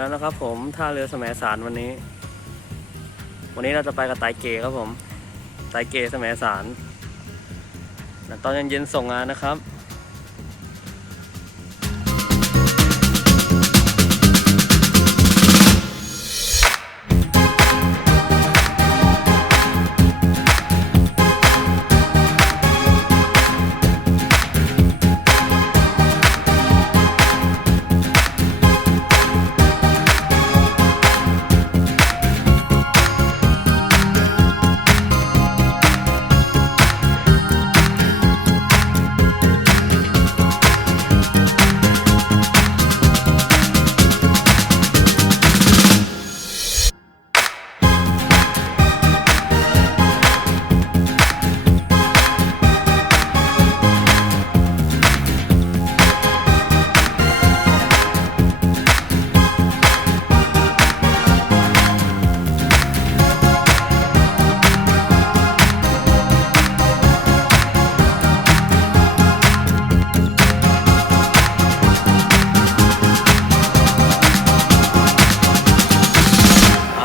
แล้วนะครับผมท่าเรือแสมสารวันนี้เราจะไปกับไตเก๋ครับผมไตเก๋แสมสารตอนเย็นๆส่งงานนะครับ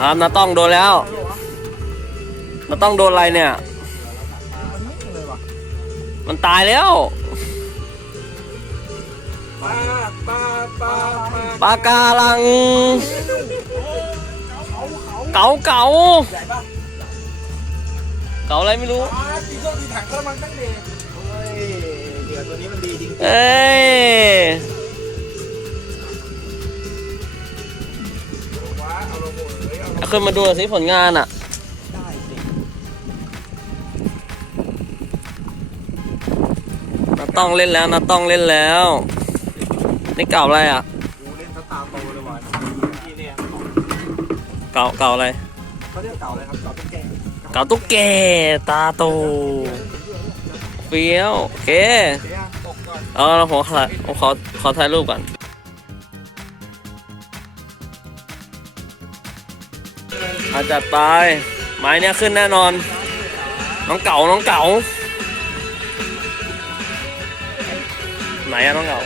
ครับน้าต้องโดนแล้วน้าต้องโดนอะไรเนี่ยมันตายแล้วปลาการังเก๋าอะไรไม่รู้เอ้ยขึ้นมาดูสิผลงานอ่ะน้าต้องเล่นแล้วนี่เก่าอะไรอ่ะเก่าอะไรเขาเรียกเก่าอะไรครับเก่าตุ๊กแกตาโตเฟี้ยวโอเคแล้วผมขอถ่ายรูปก่อนจัดไปไม้เนี้ยขึ้นแน่นอนน้องเก๋าไหนอะน้องเก๋า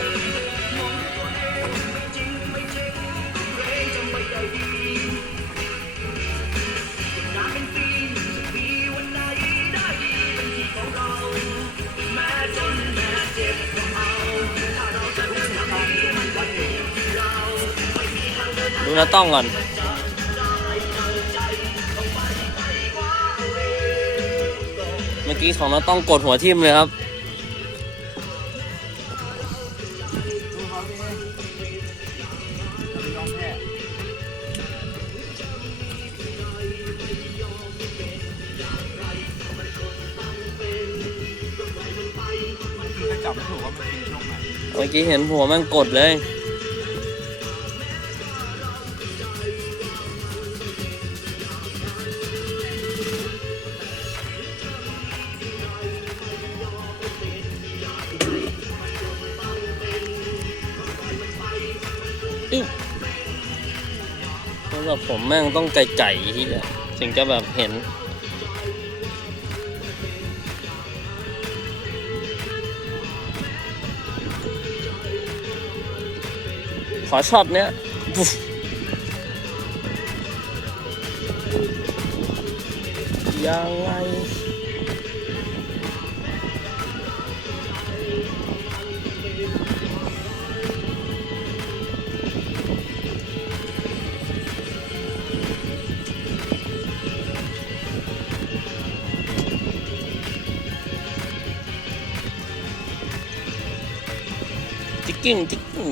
ดูน้าต้องก่อนเมื่อกี้ของน้าต้องกดหัวทิ่มเลยครับเมื่อกี้เห็นหัวมันกดเลยสำหรับผมแม่งต้องไกลๆที่ถึงจะแบบเห็นขอช็อตเนี้ยยังไงจิ๊กกิ้ง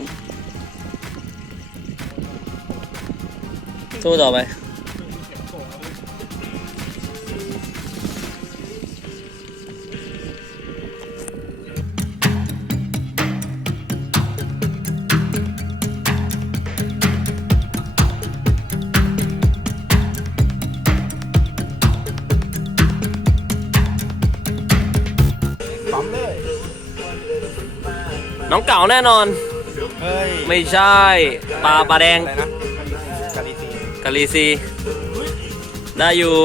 สู้ต่อไปน้องเก่าแน่นอนไม่ใช่ปลาแดงกะลีซีได้อยู่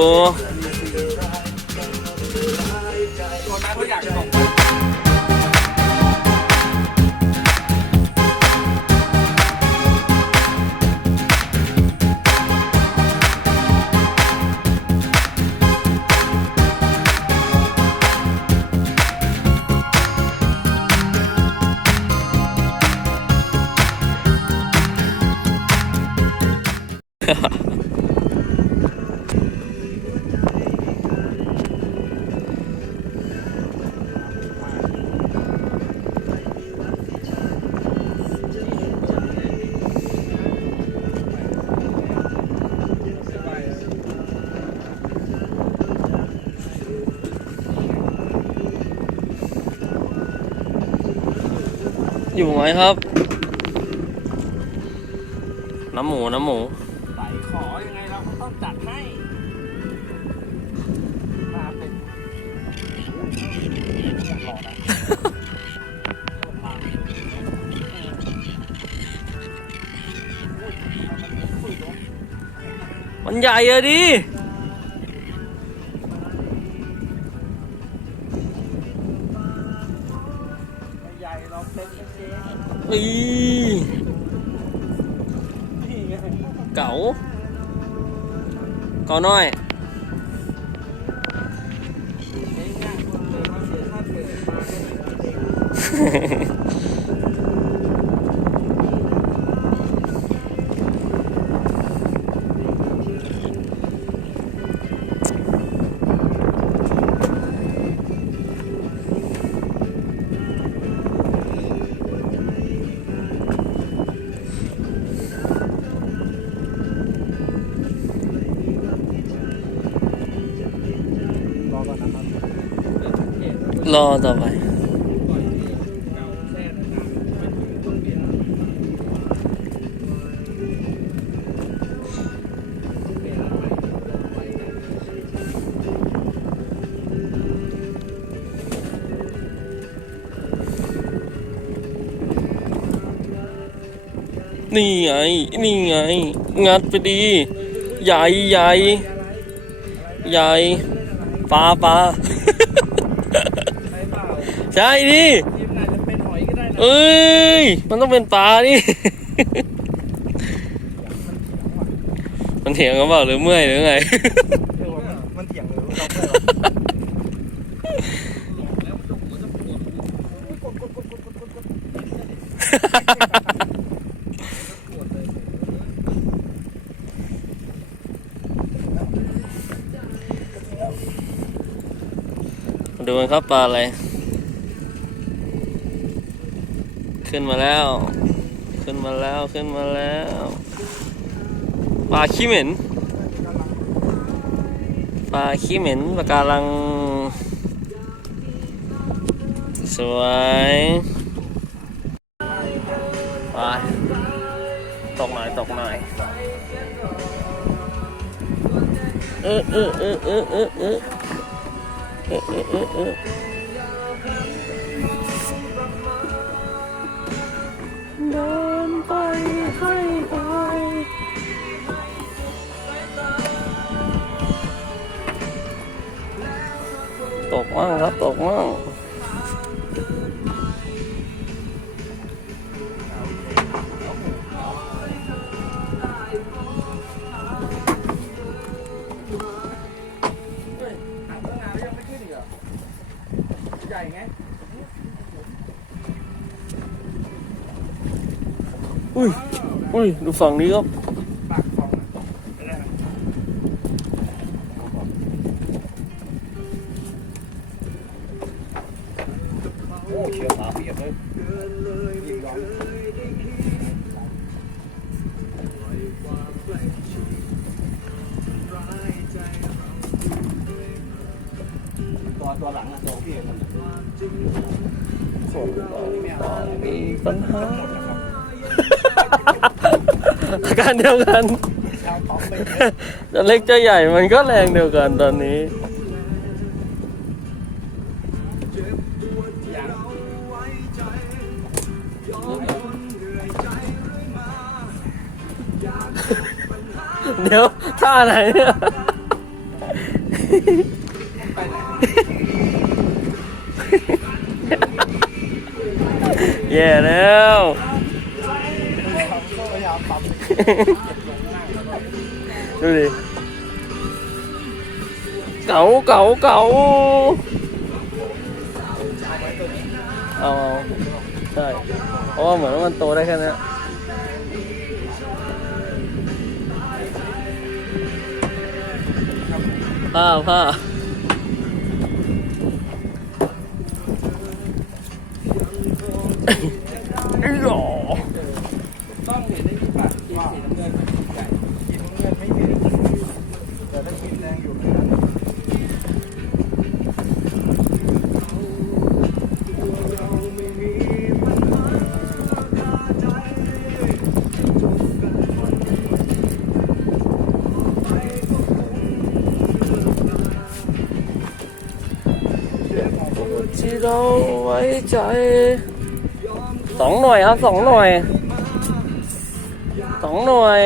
อยู่ไหมครับ น้ำหมูใส่ขอยังไงเราก็ต้องจัดให้มาเป็นหลอดมันใหญ่อะดิใหญ่เราเป็นเจ๊ เก๋าน้อยรอต่อไปนี่ไงงัดไปดีใหญ่ปลาใช่ดิเอ้ยมันต้องเป็นปลาดิ มันเถียงกันเปล่าหรือเมื่อยหรือไง มันเถียงเลยเราดูกันครับปลาอะไรขึ้นมาแล้วปลาขี้เหม็นปาการังสวยไปตกหน่อยเดินไปให้ไปตกมั่งครับตกมั่งใหญ่ไงอุ้ยดูฝั่งนี้ครับปากของโอ้เชียวขาเปียกเลยยิงร้องตัวหลังอะตัวพี่มันมีปัญหาอาการเดียวกันจะเล็กจะใหญ่มันก็แรงเดียวกันตอนนี้เดี๋ยวท่าไหนเนี่ยแย่แล้วดูดิเก๋าเอาใช่เพราะว่าเหมือนว่ามันโตได้แค่นี้ ผ้าไอ้หรอ ต้องเห็นได้ที่ปากกินสีน้ำเงินใหญ่กินน้ำเงินไม่เห็นแต่ถ้ากินแรงอยู่นะที่เราไว้ใจ2 หน่วยครับ2 หน่วย2 หน่วย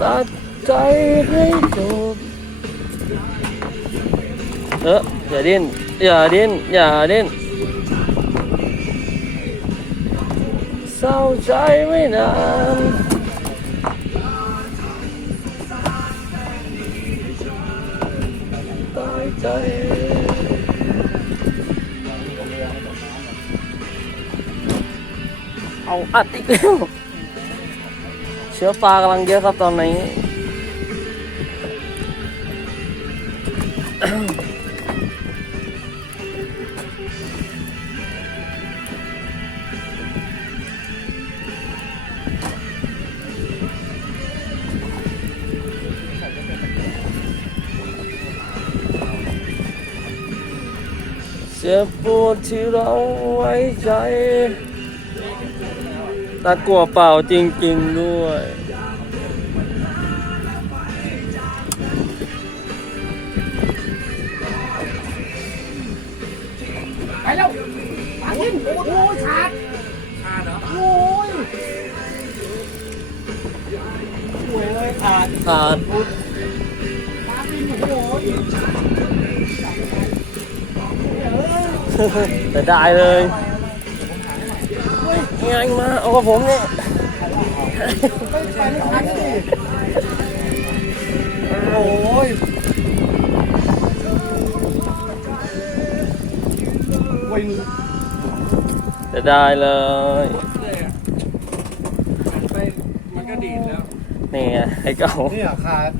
ตัดใจให้จบอย่าดิ้นอย่าดิ้นอย่าดิ้นเศร้าใจไม่นานตายใจเอาอัดอีกแล้วเชื้อปลากำลังเยอะครับตอนนี้เจ็บปวดที่เราไว้ใจตะกั่วเปล่าจริงๆด้วยไปแล้วปาทิ้งโอ้ยขาดเหรอโอ้ยป่วยเลยขาดขาดปาทิ้งโอ้ยแต่ได้เลยง่ายมาเอากับผมเนี่ยไปไม่ทันดิโอ้ยวิ่งจะได้เลยไปมันก็ดีดแล้วนี่ไงไอ้เก๋าเนี่ยขาด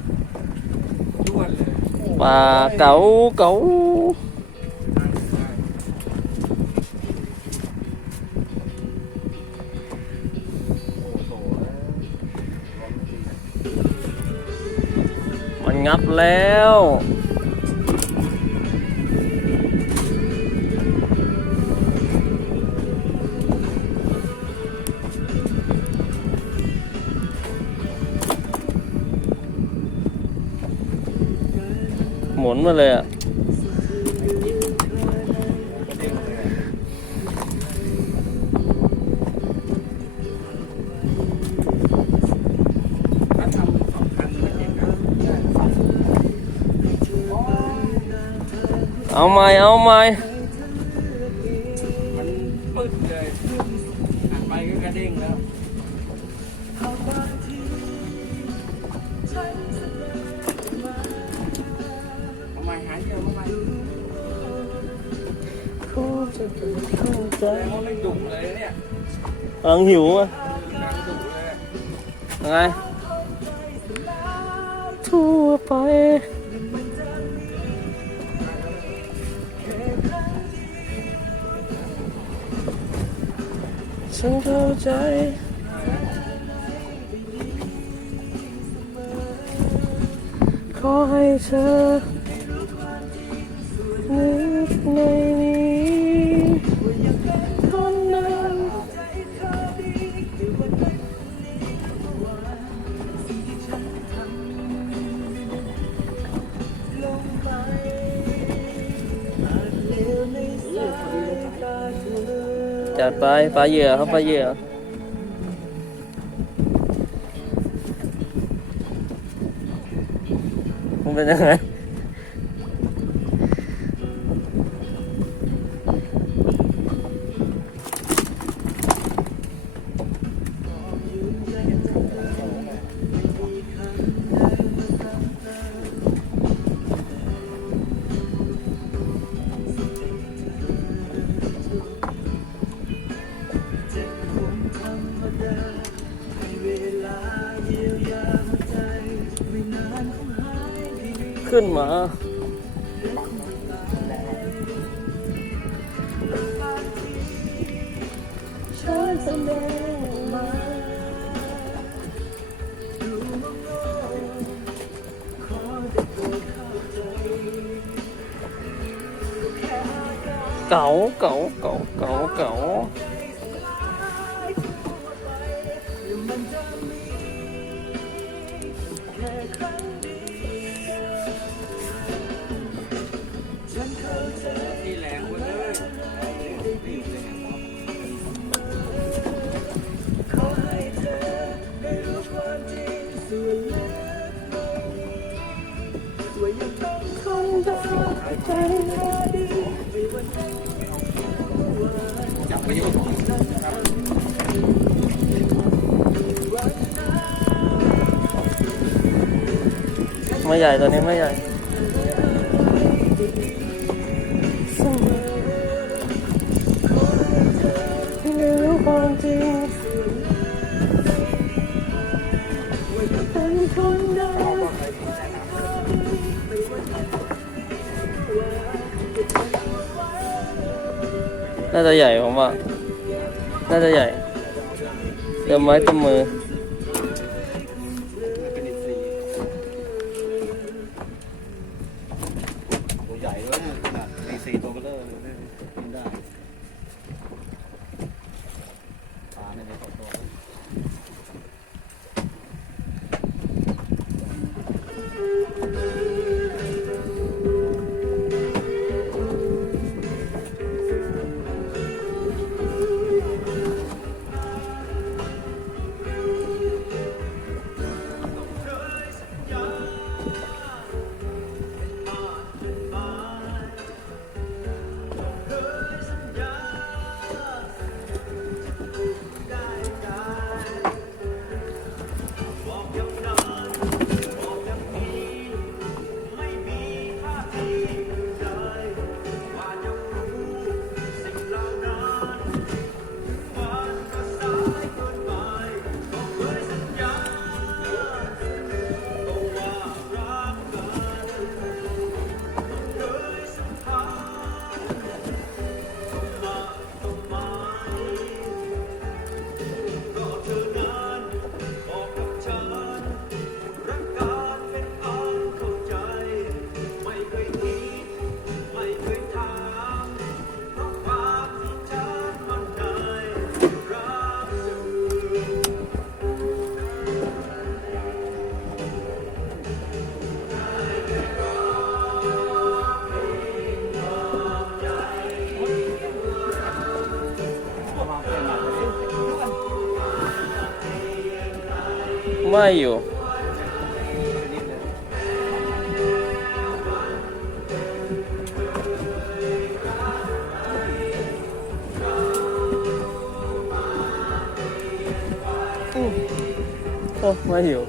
ด้วนเลยปลาเก๋ามันงับแล้วหมุนมาเลยอ่ะเอาไหมมันปึ๊ดเลยหันไปก็กระเด้งแล้วทำไมหายเยอะทำไมแต่ว่าไม่ดุเลยเนี่ยกำลังหิวอ่ะดุเลย ไงทั่วไปฉันเข้าใจขอให้เธอนึกในนี้คนนั้นจัดไปปลาเหยื่อครับปลาเหยื่อมันเป็นยังไง ขึ้นมาเก๋าเก๋าเก๋าเก๋าเก๋าที่แรงกว่าเลยจับประโยชน์ครับ ไม่ใหญ่ตัวนี้ไม่ใหญ่น่าจะใหญ่ผมว่าน่าจะใหญ่เต็มไม้เต็มมือเป็นอินทรีตัวใหญ่ด้วยนะขนาดตี4ตัวเบลอเลยกินได้ปลาเนี่ย2ตัวไม่อยู่โอ้ไม่อยู่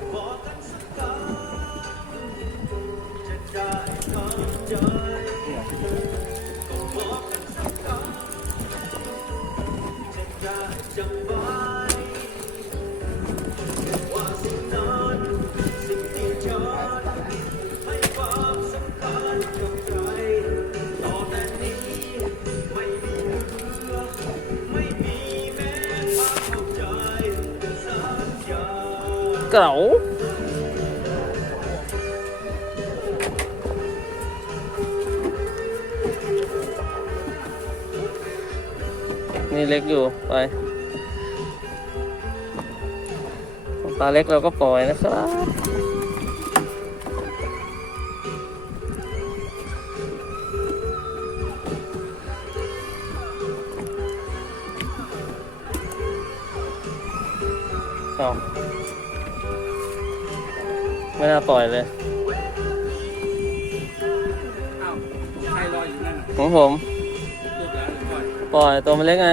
เก๋านี่เล็กอยู่ไปปลาเล็กเราก็ปล่อยนะครับเอาไม่น่าปล่อยเลย อ้าวใครรออยู่นั่นน่ะ ของผม เลิกแล้วหรือปล่อย ปล่อยตัวมันเล็กไง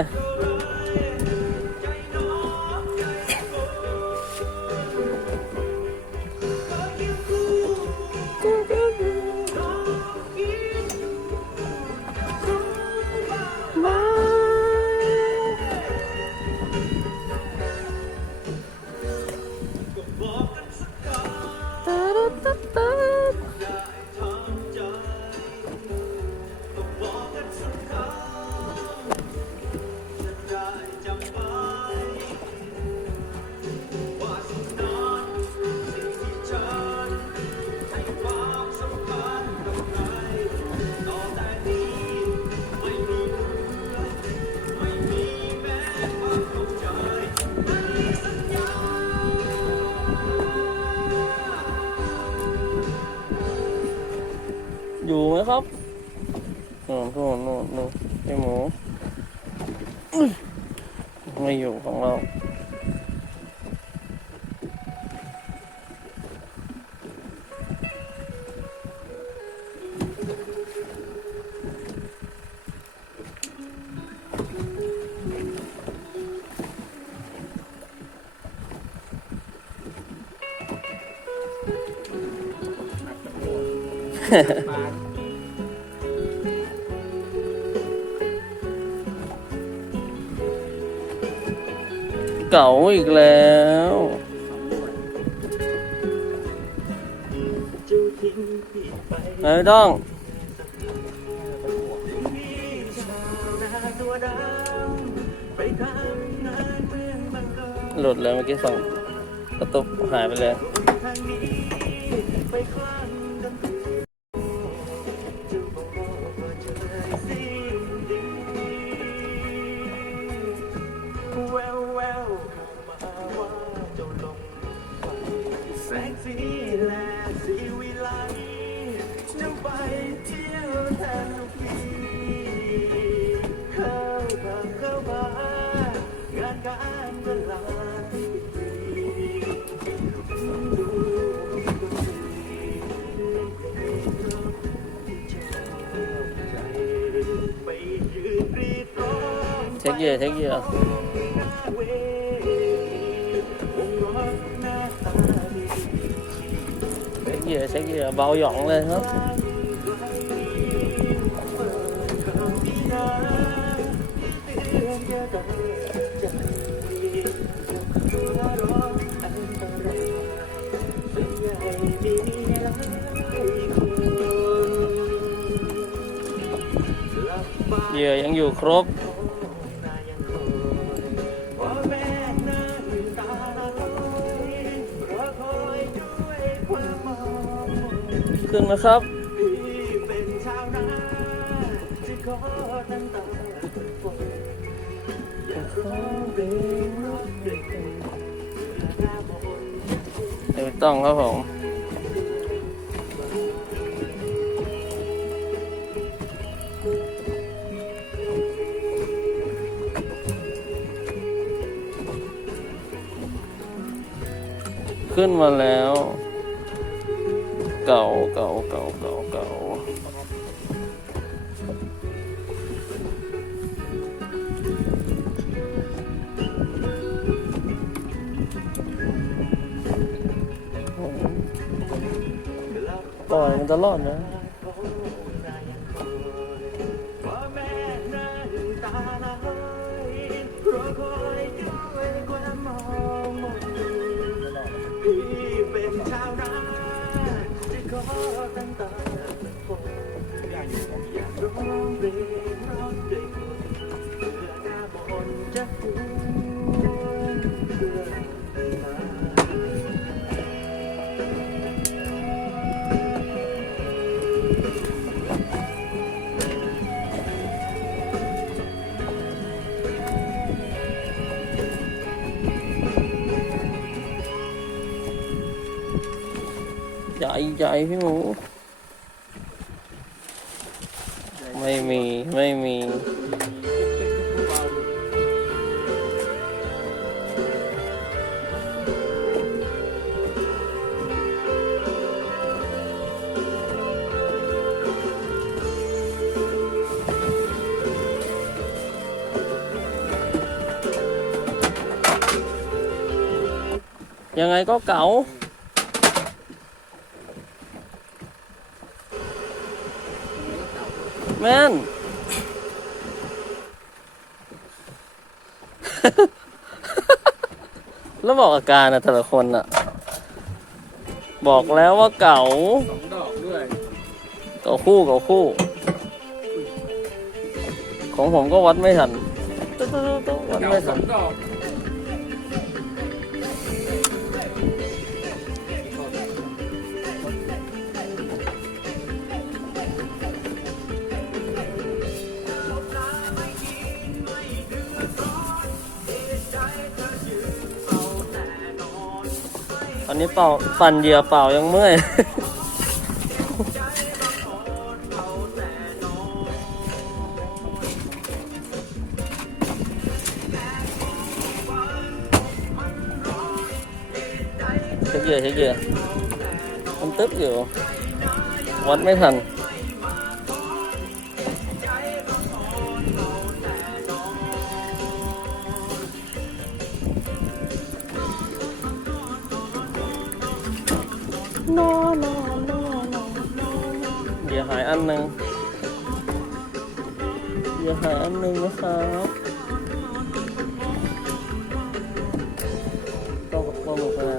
นู่นไอ้หมูไม่อยู่ของเราเก๋าอีกแล้วไม่ต้องหลุดเลยเมื่อกี้ส่งกระตุกหายไปเลยเช็คเหยื่อเช็คเหยื่อเบาหยองเลยครับเหยื่อยังอยู่ครบขึ้นนะครับไม่ต้องครับผมขึ้นมาแล้วเก่าปล่อยมันจะรอดนะใหญ่พี่หมูไม่มียังไงก็เก๋าแม่น แล้วบอกอาการนะแต่ละคนอ่ะบอกแล้วว่าเก๋า2 ดอกด้วย เก๋าคู่ของผมก็วัดไม่ทันวัดไม่ทัน 2 ดอก อันนี้เป่าปั่นเหยื่อเป่ายังเมื่อย เหยื่อมันตึ๊บอยู่วัดไม่ทันเหยื่อหายอันหนึ่งนะครับต้องกับตัวหมึกนะ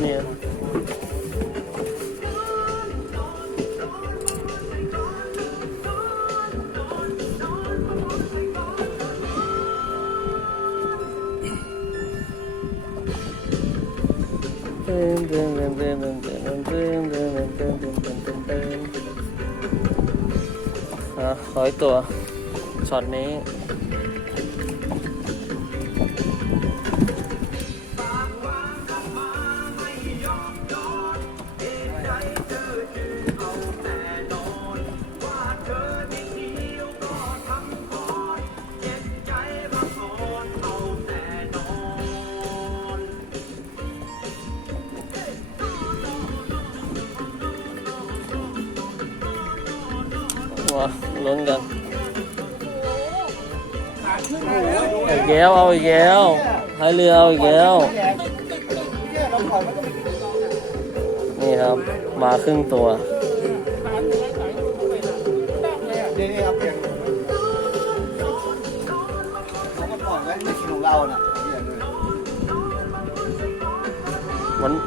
เนี่ยขออีกตัวช็อตนี้มาลุ้นกันอีกแล้วเอาอีกแล้วพายเรือเอาอีกแล้วนี่ครับมาครึ่งตัว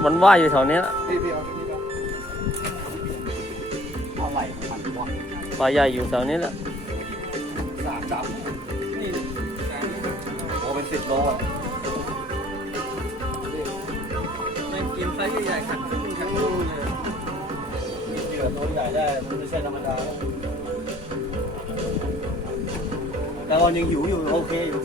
มันว่ายอยู่แถวนี้ปลาใหญ่อยู่แถวนี้แหละโอ้เป็น10 โลอ่ะไม่กินไซส์ใหญ่ๆขัดขึ้นเลยเหยื่อตัวใหญ่ได้มันไม่ใช่ธรรมดาแต่วันยังหิวอยู่โอเคอยู่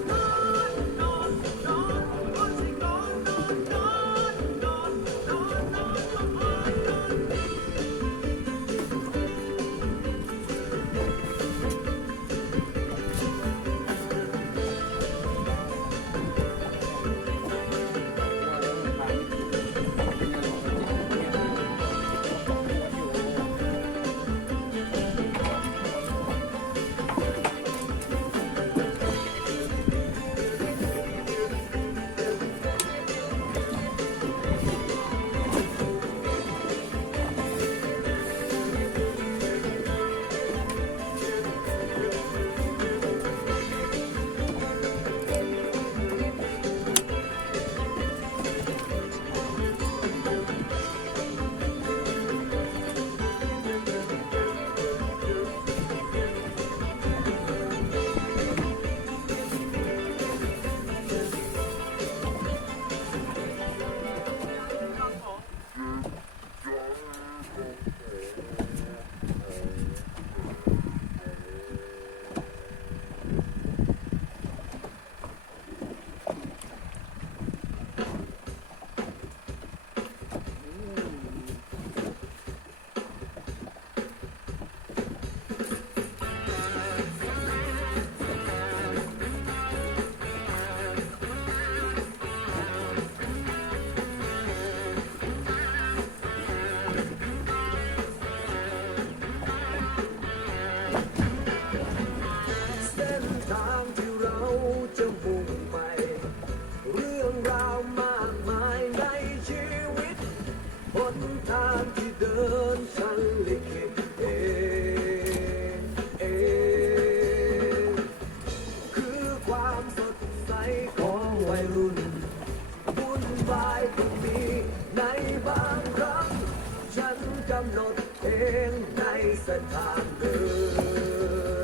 เส้นทางเดิ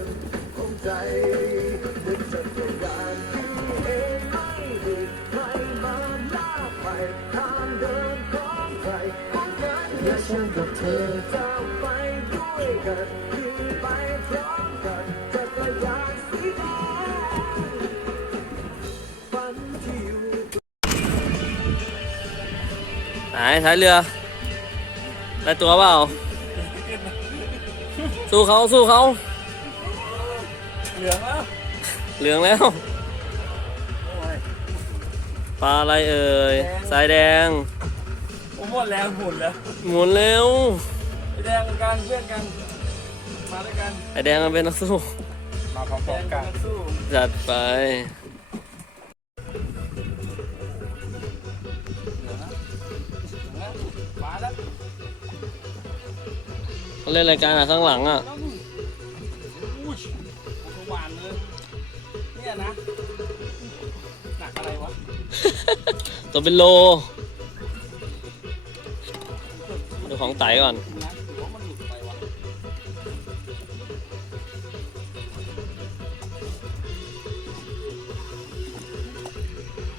นของใจนึกจะพยายามที่เองไม่ดีใครมาลากไปทางเดินของใครของกันและฉันกับเธอจะไปด้วยกันที่ไปพร้อมกันจักรยานสีแดงฝันที่อยู่ไหนท้ายเรือได้ตัวเปล่าสู้เขาสู้เขาเหลืองแล้ว เหลืองแล้ว ปลาอะไรเอ่ยสายแดง ผมหมดแล้วหมุนแล้ว หมุนเร็ว ไอแดงกันเพื่อนกันมาด้วยกัน ไอแดงมันเป็นนักสู้ มาพร้อมๆกันสู้ จัดไป มาแล้ว เขาเล่นรายการข้างหลังอ่ะ อุ้ยสว่านเลยเนี่ยนะหนักอะไรวะ ตัวเป็นโลดูของไต่ก่อน นะหรือว่ามันหลุดไปวะ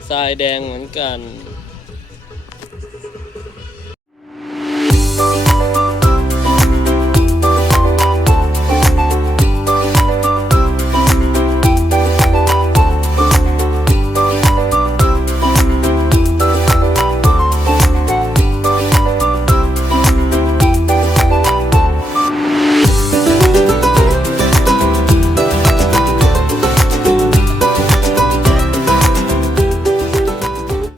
ทรายแดงเหมือนกัน เ